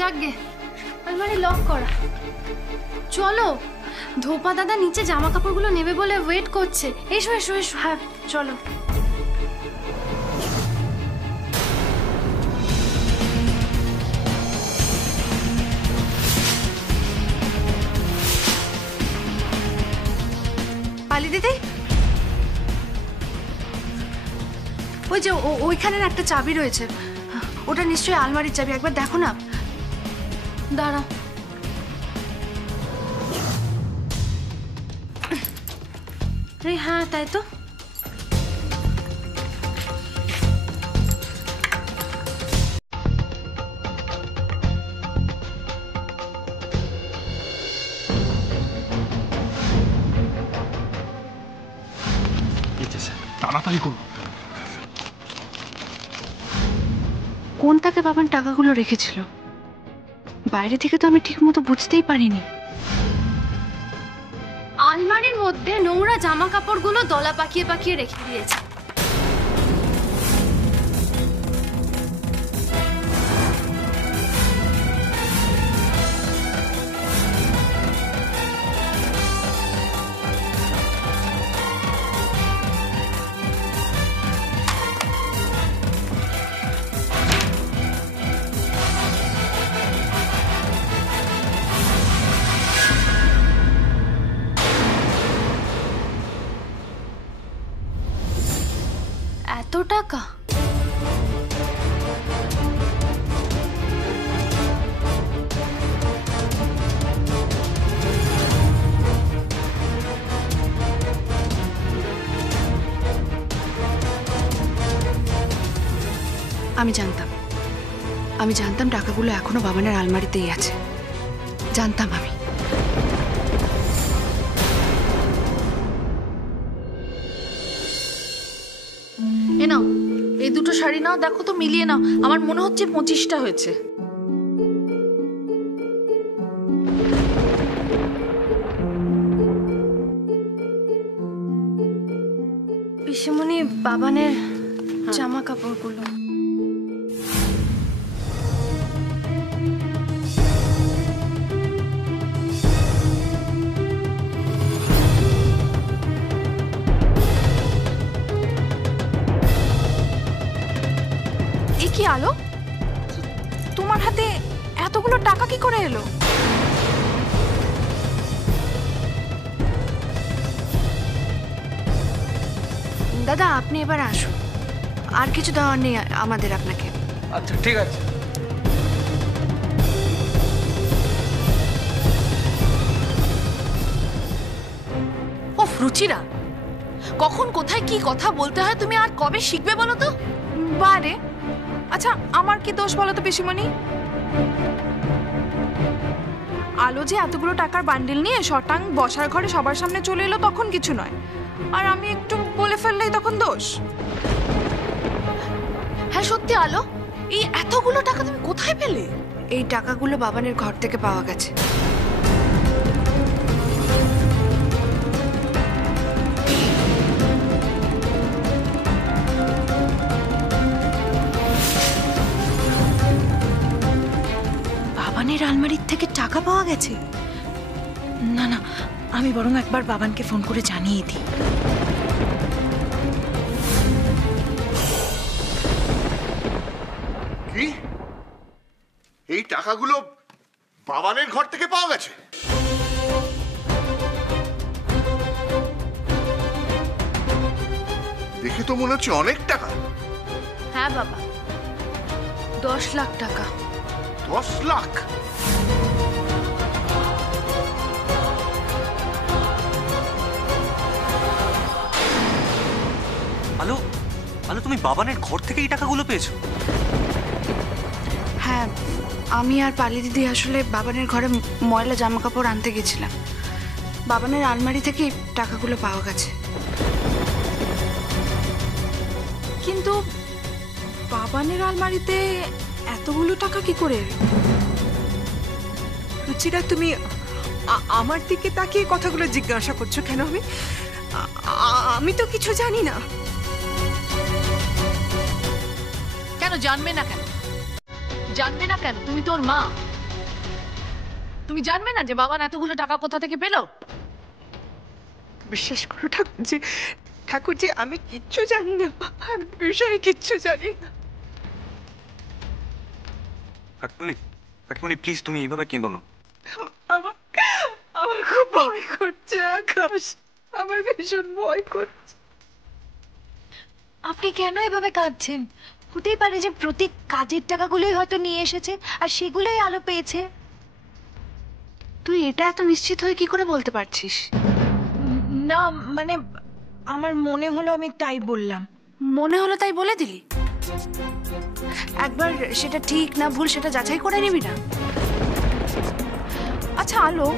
যাকগে, আলমারি লক করা। চলো, ধোপা দাদা নিচে জামা কাপড়গুলো নেবে বলে ওয়েট করছে। এসো এসো এসো। হ্যাঁ চলো। পালি দিদি, ওই যে ওইখানের একটা চাবি রয়েছে, ওটা নিশ্চয়ই আলমারির চাবি, একবার দেখো না। দাঁড়াও। হ্যাঁ তাই তো। তাড়াতাড়ি করুন। কোন তাকে বাবান টাকাগুলো রেখেছিল? বাইরে থেকে তো আমি ঠিক মতো বুঝতেই পারিনি। আলমারির মধ্যে নোংরা জামা কাপড়গুলো দলা পাকিয়ে পাকিয়ে রেখে দিয়েছে। এত টাকা? আমি জানতাম টাকাগুলো এখনো বাবানের আলমারিতেই আছে, জানতাম আমি। এ নাও, এই দুটো শাড়ি নাও, দেখো তো মিলিয়ে নাও। আমার মনে হচ্ছে 25টা হয়েছে। পিসিমণি, বাবানের জামা কাপড়গুলো। কি আলো, তোমার হাতে এতগুলো টাকা কি করে এলো? দাদা আপনি এবার আসুন, আর কিছু দেওয়ার নেই আমাদের আপনাকে। আচ্ছা ঠিক আছে। ওফ রুচিরা, কখন কোথায় কি কথা বলতে হয় তুমি আর কবে শিখবে বলো তো? বারে, আচ্ছা আমার কি দোষ বলো তো পিসিমণি? আলো যে এতগুলো টাকার বান্ডিল নিয়ে শটাং বসার ঘরে সবার সামনে চলে এলো তখন কিছু নয়, আর আমি একটু বলে ফেললেই তখন দোষ। হ্যাঁ সত্যি আলো, এই এতগুলো টাকা তুমি কোথায় পেলে? এই টাকাগুলো বাবানের ঘর থেকে পাওয়া গেছে। বাবানের আলমারির থেকে টাকা পাওয়া গেছে? না না, আমি বরং একবার বাবানকে ফোন করে জানিয়ে দিই। কি এই টাকাগুলো বাবানের ঘর থেকে পাওয়া গেছে? দেখে তো মনে হচ্ছে অনেক টাকা। হ্যাঁ বাবা, 10 লাখ টাকা। 10 লাখ? আলো, আলো তুমি বাবানের ঘর থেকে এই টাকাগুলো পেয়েছো? হ্যাঁ, আমি আর পালি দিদি আসলে বাবানের ঘরে ময়লা জামা কাপড় আনতে গেছিলাম। বাবানের আলমারি থেকে টাকাগুলো পাওয়া গেছে। কিন্তু বাবানের আলমারিতে এতগুলো টাকা কি করে এলো? রুচিরা, তুমি আমার দিকে তাকিয়ে কথাগুলো জিজ্ঞাসা করছো কেন? আমি তো কিছু জানি না। কেন জানবে না কেন? জানবে না কেন? তুমি তোর মা। তুমি জানবে না যে বাবান এতগুলো টাকা কোথা থেকে পেলো? বিশ্বাস করো ঠাকুর যে আমি কিচ্ছু জানি না, আমি বিষয়ে কিচ্ছু জানি না। কাকিমণি প্লিজ তুমি এইভাবে কেঁদো না। আমার আমার খুব ভয় করছে আকাশ, আমার ভীষণ ভয় করছে। আপনি কেন এভাবে কাঁদছেন? হতেই পারে যে প্রতি কাজের টাকাগুলোই হয়তো নিয়ে এসেছে আর সেগুলোই আলো পেয়েছে। তুই এটা এত নিশ্চিত হয়ে কি করে বলতে পারছিস? না মানে আমার মনে হলো, আমি তাই বললাম। মনে হলো তাই বলে দিলি? একবার সেটা ঠিক না ভুল সেটা যাচাই করে নিবি না? আচ্ছা আলো,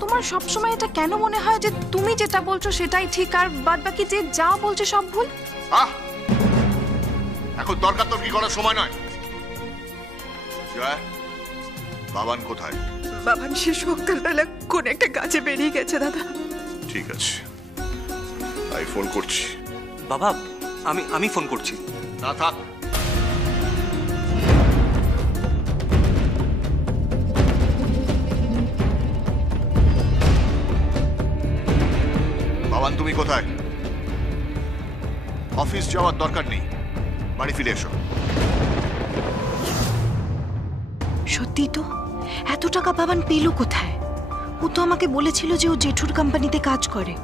তোমার সবসময় এটা কেন মনে হয় যে তুমি যেটা বলছো সেটাই ঠিক আর বাদ বাকি যে যা বলছে সব ভুল? এখন দরকার তোর কি করার সময় নয়। বাবান কোথায়? বাবান সে সকালবেলা কোন একটা কাজে বেরিয়ে গেছে দাদা। ঠিক আছে, তাই ফোন করছি। বাবা আমি ফোন করছি। না থাক, বাবান তুমি কোথায়? অফিস যাওয়ার দরকার নেই, বাড়ি ফিরে এসো। সত্যি তো, এত টাকা বাবান পেল কোথায়? ও তো আমাকে বলেছিল যে ও জেঠুর কোম্পানিতে কাজ করে।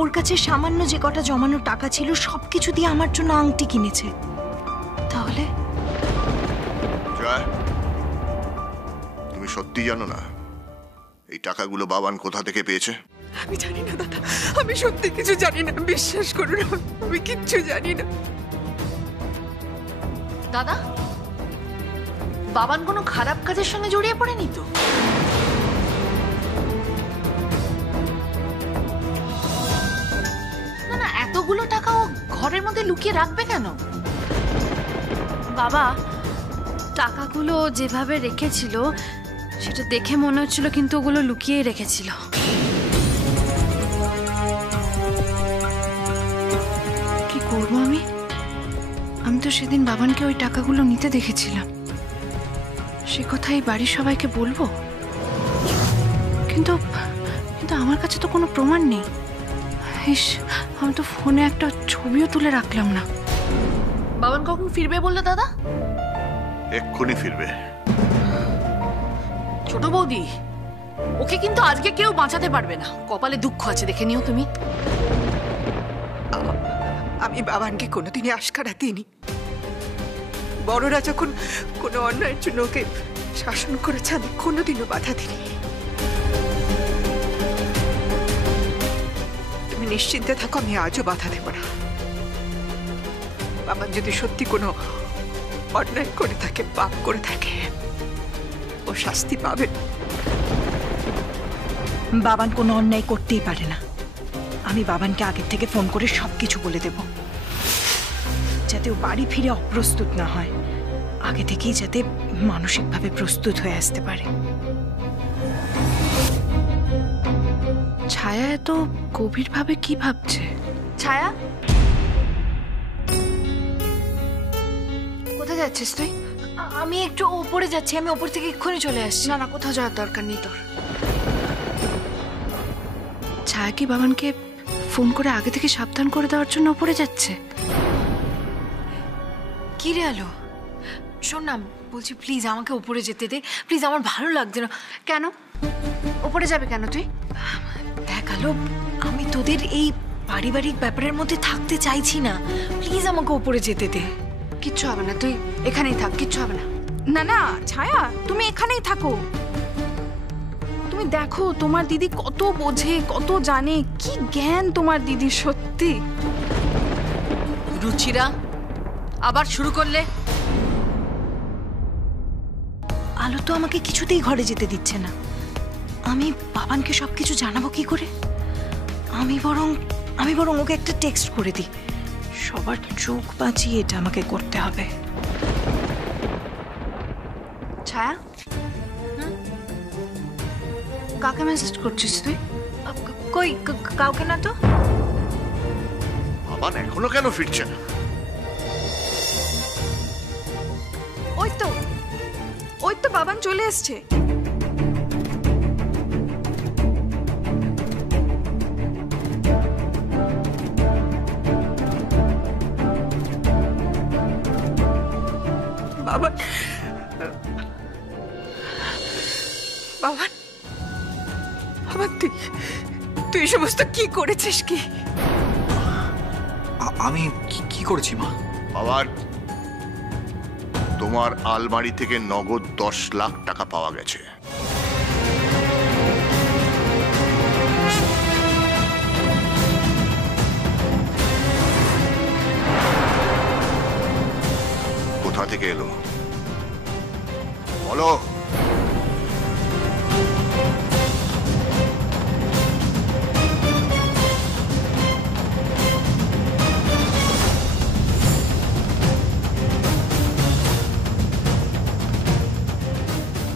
ওর কাছে সামান্য যে কটা জমানো টাকা ছিল সবকিছু দিয়ে আমার জন্য আংটি কিনেছে। তাহলে জয়, তুমি সত্যি জানো না এই টাকাগুলো বাবান কোথা থেকে পেয়েছে? আমি জানি না দাদা, আমি সত্যি কিছু জানি না, বিশ্বাস করুন আমি কিচ্ছু জানি না। দাদা, বাবান কোনো খারাপ কাজের সঙ্গে জড়িয়ে পড়েনি তো? না না, এতগুলো টাকা ও ঘরের মধ্যে লুকিয়ে রাখবে কেন? বাবা টাকাগুলো যেভাবে রেখেছিল সেটা দেখে মনে হচ্ছিল কিন্তু ওগুলো লুকিয়েই রেখেছিল। কি করবো আমি? আমি তো সেদিন বাবানকে ওই টাকাগুলো নিতে দেখেছিলাম। সে কথাই বাড়ির সবাইকে বলবো, কিন্তু কিন্তু আমার কাছে তো কোনো প্রমাণ নেই। ইস, আমি তো ফোনে একটা ছবিও তুলে রাখলাম না। বাবান কখন ফিরবে বললো দাদা? এক্ষুনি ফিরবে। ছোট বৌদি, ওকে কিন্তু আজকে কেউ বাঁচাতে পারবে না। কপালে দুঃখ আছে, দেখে নিও তুমি। আমি বাবানকে কোনোদিনই আশকারা দিইনি। বড়রা যখন কোনো অন্যায়ের জন্য ওকে শাসন করেছে আমি কোনোদিনও বাধা দিইনি। তুমি নিশ্চিন্তে থাকো, আমি আজও বাধা দেব না। বাবান যদি সত্যি কোনো অন্যায় করে থাকে, পাপ করে থাকে, ও শাস্তি পাবে। বাবান কোনো অন্যায় করতেই পারে না। আমি বাবানকে আগের থেকে ফোন করে সবকিছু বলে দেব, যাতে ও বাড়ি ফিরে অপ্রস্তুত না হয়। আগে থেকেই যাতে মানসিকভাবে প্রস্তুত হয়ে আসতে পারে। ছায়া এত গভীরভাবে কি ভাবছে? ছায়া, কোথায় যাচ্ছিস তুই? আমি একটু ওপরে যাচ্ছি, আমি ওপর থেকে এক্ষুনি চলে আসছি। না না, কোথাও যাওয়ার দরকার নেই তোর। ছায়া কি বাবানকে ফোন করে আগে থেকে সাবধান করে দেওয়ার জন্য ওপরে যাচ্ছে? কি রে আলো, শোন না, বলছি প্লিজ আমাকে ওপরে যেতে দে, প্লিজ, আমার ভালো লাগছে না। কেন ওপরে যাবে কেন তুই? দেখ আলো, আমি তোদের এই পারিবারিক ব্যাপারের মধ্যে থাকতে চাইছি না, প্লিজ আমাকে ওপরে যেতে দে। কিচ্ছু হবে না, তুই এখানেই থাক, কিচ্ছু হবে না। না না ছায়া, তুমি এখানেই থাকো। তুমি দেখো তোমার দিদি কত বোঝে, কত জানে, কি জ্ঞান তোমার দিদি, সত্যি। রুচিরা আবার শুরু করলে? আলো তো আমাকে কিছুতেই ঘরে যেতে দিচ্ছে না। আমি বাবানকে সবকিছু জানাবো কি করে? আমি বরং ওকে একটা টেক্সট করে দিই। সবার চোখ বাঁচিয়ে এটা আমাকে করতে হবে। ছায়া, কাকে মেসেজ করছিস তুই? কই, কাউকে না তো। বাবান এখনো কেন ফিরছে না? ওই তো বাবান চলে এসছে। বাবান, বাবান, তুই সমস্ত কি করেছিস? কি আমি কি করেছি মা? আবার তোমার আলমারি থেকে নগদ 10 লাখ টাকা পাওয়া গেছে। কোথা থেকে এলো বলো?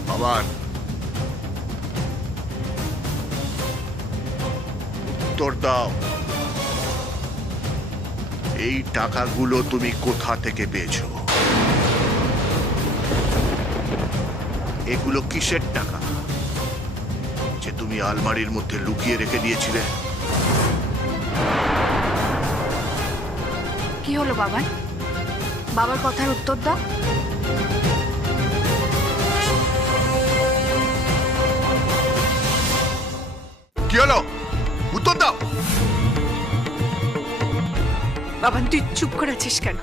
বাবার উত্তর দাও, এই টাকাগুলো তুমি কোথা থেকে পেয়েছো? এগুলো কিসের টাকা যে তুমি আলমারির মধ্যে লুকিয়ে রেখে দিয়েছিলে? কি হলো বাবান? বাবার কথার উত্তর দাও। কি হলো? উত্তর দাও। বাবান, তুই চুপ করে আছিস কেন?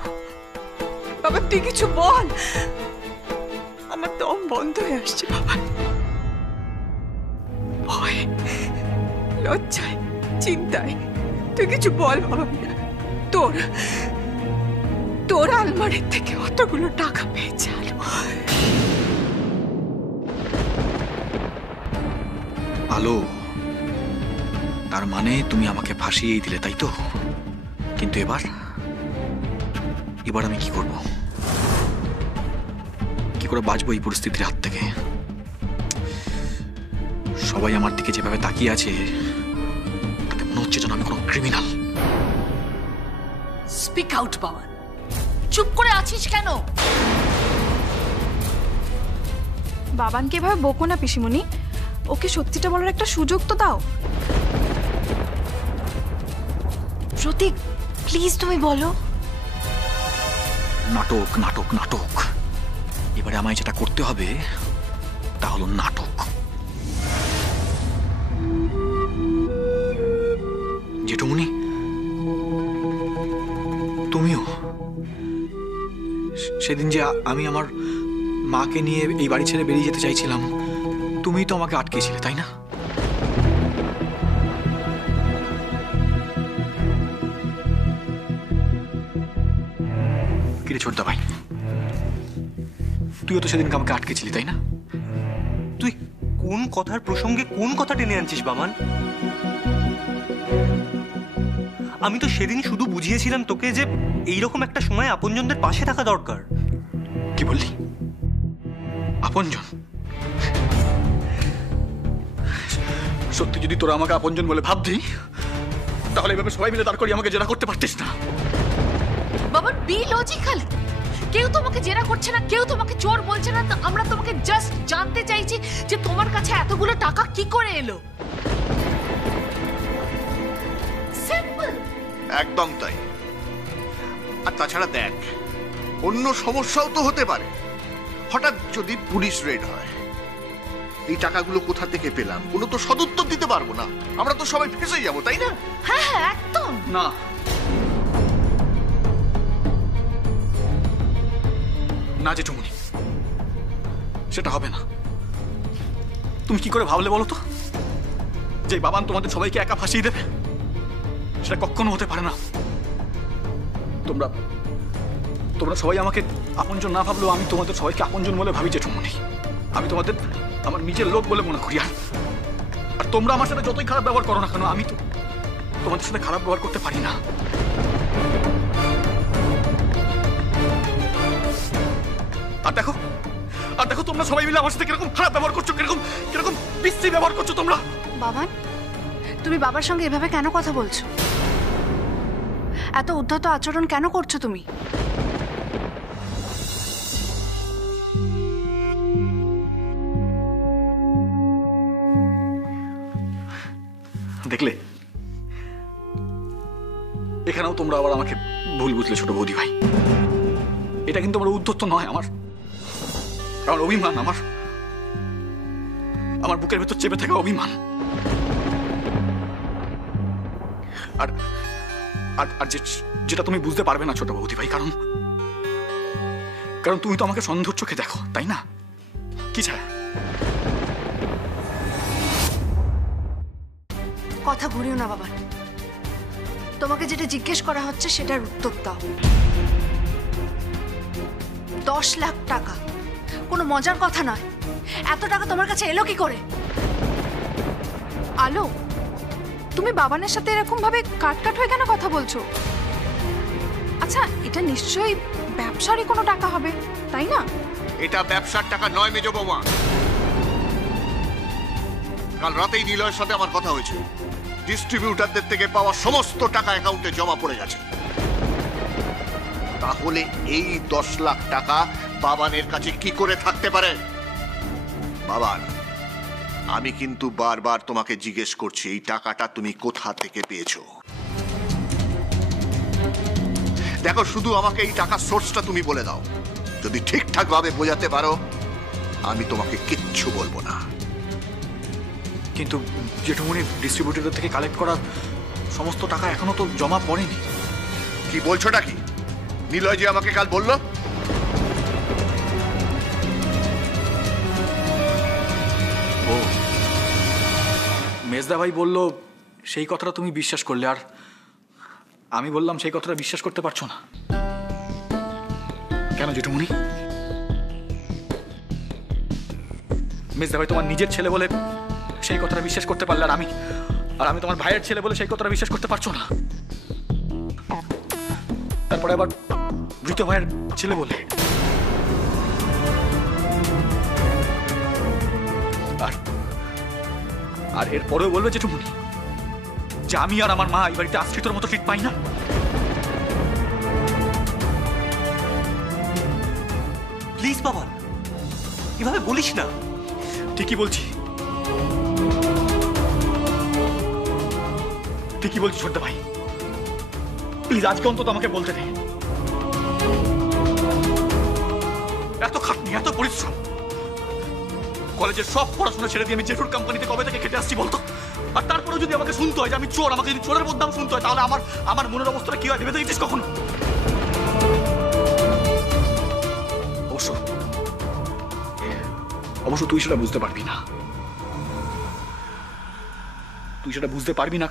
বাবা, তুই কিছু বল। আমার দম বন্ধ হয়ে আসছে বাবান। ভয়, লজ্জায়, চিন্তায় তুই কিছু বল বাবা। তোর আলমারির থেকে অতগুলো টাকা পেয়েছে আলো, তার মানে তুমি আমাকে ফাঁসিয়েই দিলে, তাই তো? কিন্তু এবার আমি কি করব? কি করে বাঁচবো এই পরিস্থিতির হাত থেকে? সবাই আমার দিকে যেভাবে তাকিয়ে আছে তাতে মনে হচ্ছে যেন আমি কোনো ক্রিমিনাল। স্পিক আউট বাবান, চুপ করে আছিস কেন? বাবানকে এভাবে বকো না পিসিমণি, ওকে সত্যিটা বলার একটা সুযোগ তো দাও। প্রতীক, প্লিজ তুমি বলো। নাটক নাটক নাটক, এবারে আমায় যেটা করতে হবে তা হলো নাটক। জেঠুমনি, তুমিও সেদিন যে আমি আমার মাকে নিয়ে এই বাড়ি ছেড়ে বেরিয়ে যেতে চাইছিলাম, তুমিই তো আমাকে আটকেছিলে, তাই না? কিরে ছোটদা ভাই, তুইও তো সেদিনকে আমাকে আটকেছিলি, তাই না? তুই কোন কথার প্রসঙ্গে কোন কথা টেনে আনছিস বামান? আমি তো সেদিন শুধু বুঝিয়েছিলাম তোকে যে এইরকম একটা সময় আপনজনদের পাশে থাকা দরকার। কি বললি? আপনজন? সত্যি যদি তোরা আমাকে আপনজন বলে ভাবতি, তাহলে এভাবে সবাই মিলে দাঁড় করিয়ে আমাকে জেরা করতে পারতিস না। Baban, be logical. কেউ তোমাকে জেরা করছে না, কেউ তোমাকে চোর বলছে না, তো আমরা তোমাকে জাস্ট জানতে চাইছি যে তোমার কাছে এতগুলো টাকা কি করে এলো। সিম্পল। একদম তাই। আর তাছাড়া দেখ, অন্য সমস্যাও তো হতে পারে। হঠাৎ যদি পুলিশ রেড হয়, এই টাকাগুলো কোথা থেকে পেলাম কোনো তো সদুত্তর দিতে পারবো না। আমরা তো সবাই ফেঁসে যাবো, তাই না? হ্যাঁ হ্যাঁ, একদম না, না জেঠুমনি, সেটা হবে না। তুমি কি করে ভাবলে বলো তো যে বাবান তোমাদের সবাইকে একা ফাঁসিয়ে দেবে? সেটা কখনো হতে পারে না। তোমরা সবাই আমাকে আপনজন না ভাবলেও আমি তোমাদের সবাইকে আপনজন বলে ভাবি জেঠুমনি। আমি তোমাদের আমার নিজের লোক বলে মনে করি। আর তোমরা আমার সাথে যতই খারাপ ব্যবহার করো না কেন, আমি তো তোমাদের সাথে খারাপ ব্যবহার করতে পারি না। আর দেখো তোমরা সবাই মিলে আমার সাথে কিরকম খারাপ ব্যবহার করছো, কিরকম বিশ্রী ব্যবহার করছো তোমরা। বাবান, তুমি বাবার সঙ্গে এভাবে কেন কথা বলছো? এত উদ্ধত আচরণ কেন করছো তুমি? দেখলে, এখানেও তোমরা আবার আমাকে ভুল বুঝলে ছোট বৌদি ভাই। এটা কিন্তু আমার উদ্ধত নয়, কারণ অভিমান আমার বুকের ভেতর চেপে থাকা অভিমান। আর আর যেটা তুমি বুঝতে পারবে না ছোট বৌদি ভাই, কারণ তুমি তো আমাকে সন্দেহের চোখে দেখো, তাই না? কি ছায়া? কথা ঘুরিও না বাবা, তোমাকে যেটা জিজ্ঞেস করা হচ্ছে সেটার উত্তর দাও। 10 লাখ টাকা কোনো মজার কথা নয়। এত টাকা তোমার কাছে এলো কি করে? আলো, তুমি বাবানের সাথে এরকম ভাবে কাট হয়ে কেন কথা বলছো? আচ্ছা, এটা নিশ্চয়ই ব্যবসারই কোনো টাকা হবে, তাই না? এটা ব্যবসার টাকা নয় মেজ বৌমা। কাল রাতেই নিলয়ের সাথে আমার কথা হয়েছে। ডিস্ট্রিবিউটারদের থেকে পাওয়া সমস্ত টাকা অ্যাকাউন্টে জমা পড়ে গেছে। তাহলে এই 10 লাখ টাকা বাবানের কাছে কি করে থাকতে পারে? বাবান, আমি কিন্তু বারবার তোমাকে জিজ্ঞেস করছি এই টাকাটা তুমি কোথা থেকে পেয়েছো। দেখো, শুধু আমাকে এই টাকার সোর্সটা তুমি বলে দাও। যদি ঠিকঠাক ভাবে বোঝাতে পারো আমি তোমাকে কিচ্ছু বলবো না। কিন্তু জেঠুমনি, ডিস্ট্রিবিউটরদের থেকে কালেক্ট করা সমস্ত টাকা এখনো তো জমা পড়েনি। কি বলছোটা কি? নিলয় যে আমাকে কাল বলল। ও, মেজদা ভাই বলল সেই কথাটা তুমি বিশ্বাস করলে, আর আমি বললাম সেই কথাটা বিশ্বাস করতে পারছো না। কেন জেঠুমনি? মেজদা ভাই তোমার নিজের ছেলে বলে সেই কথাটা বিশ্বাস করতে পারলে, আর আমি তোমার ভাইয়ের ছেলে বলে সেই কথাটা বিশ্বাস করতে পারছো না। তারপরে আবার মৃত ভাইয়ের ছেলে বলে। আর এরপরেও বলবে জেঠুমনি যে আমি আর আমার মা এই বাড়িতে আশ্রিতর মতো ট্রিট পাই না। প্লিজ বাবান, এভাবে বলিস না। ঠিকই বলছি ছোটদা ভাই, প্লিজ আজকে অন্তত আমাকে বলতে দে। এত খাটনি, এত পরিশ্রম, কলেজের সব পড়াশোনা ছেড়ে দিয়ে আমি জেঠুর কোম্পানিতে কবে থেকে খেটে আসছি বলতো? আর তারপরেও যদি আমাকে শুনতে হয় যে আমি চোর, আমাকে যদি চোরের বদনাম শুনতে হয়, তাহলে আমার মনের অবস্থাটা কি হয় ভেবে দেখেছিস কখনো? অবশ্য তুই সেটা বুঝতে পারবি না।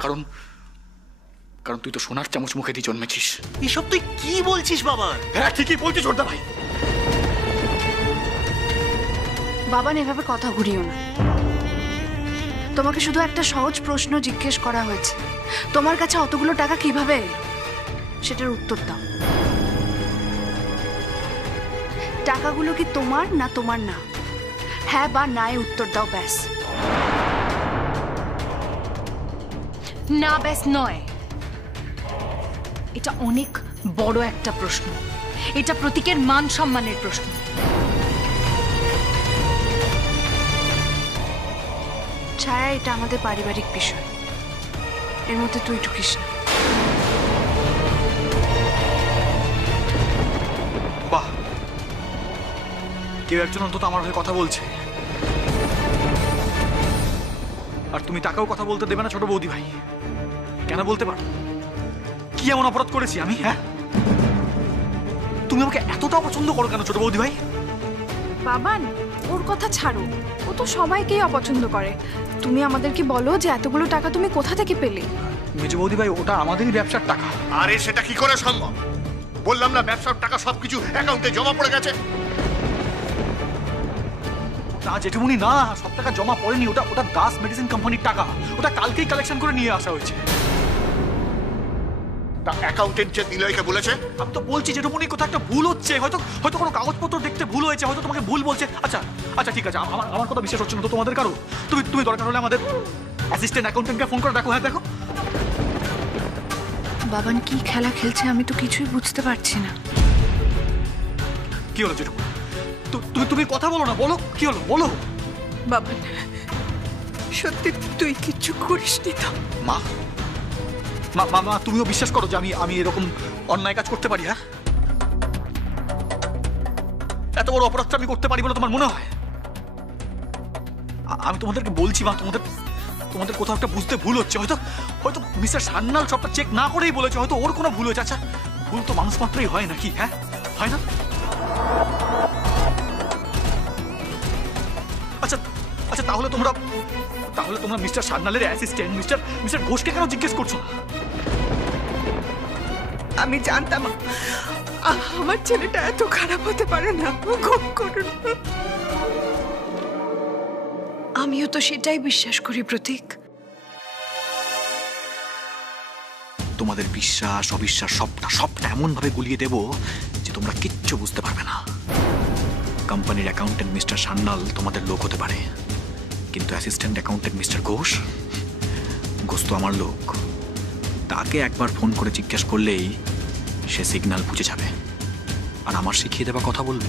কারণ তুই তো সোনার চামচ মুখে দিয়ে জন্মেছিস। এসব তুই কি বলছিস বাবা? হ্যাঁ, ঠিকই বলছিস ছোটদা ভাই। বাবান, এভাবে কথা ঘুরিও না। তোমাকে শুধু একটা সহজ প্রশ্ন জিজ্ঞেস করা হয়েছে, তোমার কাছে অতগুলো টাকা কিভাবে এলো সেটার উত্তর দাও। টাকাগুলো কি তোমার না তোমার না? হ্যাঁ বা না এ উত্তর দাও, ব্যাস। না ব্যাস নয়, এটা অনেক বড় একটা প্রশ্ন। এটা প্রতীকের মান সম্মানের প্রশ্ন। ছায়া, এটা আমাদের পারিবারিক বিষয়, এর মধ্যে তুই ঢুকিস না। বাহ, কেউ একজন অন্তত আমার হয়ে কথা বলছে। আর তুমি তাকেও কথা বলতে দেবে না ছোট বৌদি ভাই? কেন বলতে পারো? কি এমন অপরাধ করেছি আমি? হ্যাঁ, তুমি আমাকে এতটা পছন্দ করো কেন ছোট বৌদি ভাই? বাবান, ওর কথা ছাড়ো, ও তো সবাইকেই অপছন্দ করে। তুমি আমাদেরকে বলো যে এতগুলো টাকা তুমি কোথা থেকে পেলে? মেজো বৌদি ভাই, ওটা আমাদেরই ব্যবসার টাকা। আরে সেটা কি করে সম্ভব? বললাম না ব্যবসার টাকা সবকিছু অ্যাকাউন্টে জমা পড়ে গেছে। না জেঠুমনি, না, সব টাকা জমা পড়েনি। ওটা দাস মেডিসিন কোম্পানির টাকা। ওটা কালকেই কালেকশন করে নিয়ে আসা হয়েছে। তা অ্যাকাউন্টেন্ট যে নিলয়কে বলেছে? আমি তো বলছি জেঠুমনি, কোথাও একটা ভুল হচ্ছে। হয়তো কোনো কাগজপত্র দেখতে ভুল হয়েছে, হয়তো তোমাকে ভুল বলছে। আচ্ছা ঠিক আছে, আমার কথা বিশ্বাস হচ্ছে না তো তোমাদের কারো? তুমি দরকার হলে আমাদের অ্যাসিস্ট্যান্ট অ্যাকাউন্টেন্টকে ফোন করে দেখো। হ্যাঁ দেখো। বাবান কি খেলা খেলছে আমি তো কিছুই বুঝতে পারছি না। কি হলো জেঠুমনি? তুমি কথা বলো না, বলো কি হলো, বলো। বাবান, সত্যি তুই কিচ্ছু করিসনি তো? মা, তুমিও বিশ্বাস করো যে আমি এরকম অন্যায় কাজ করতে পারি? হ্যাঁ, এত বড় অপরাধটা আমি করতে পারি বলে তোমার মনে হয়? আমি তোমাদেরকে বলছি মা, তোমাদের কোথাও একটা বুঝতে ভুল হচ্ছে। হয়তো হয়তো মিস্টার সান্যাল সবটা চেক না করেই বলেছে, হয়তো ওর কোনো ভুল হয়েছে। আচ্ছা, ভুল তো মানুষ মাত্রই হয় নাকি? হ্যাঁ, হয় না? আচ্ছা আচ্ছা, তাহলে তোমরা মিস্টার সান্যালের অ্যাসিস্ট্যান্ট মিস্টার ঘোষকে কেন জিজ্ঞেস করছো না? আমি জানতাম আমার ছেলেটা এত খারাপ হতে পারে না। খুব করুন। আমিও তো সেটাই বিশ্বাস করি প্রতীক। তোমাদের বিশ্বাস অবিশ্বাস সবটা এমন ভাবে গুলিয়ে দেব যে তোমরা কিচ্ছু বুঝতে পারবে না। কোম্পানির অ্যাকাউন্টেন্ট মিস্টার সান্যাল তোমাদের লোক হতে পারে, কিন্তু অ্যাসিস্ট্যান্ট অ্যাকাউন্টেন্ট মিস্টার ঘোষ তো আমার লোক। তাকে একবার ফোন করে জিজ্ঞেস করলেই সে সিগন্যাল বুঝে যাবে আর আমার শিখিয়ে দেওয়া কথা বলবে।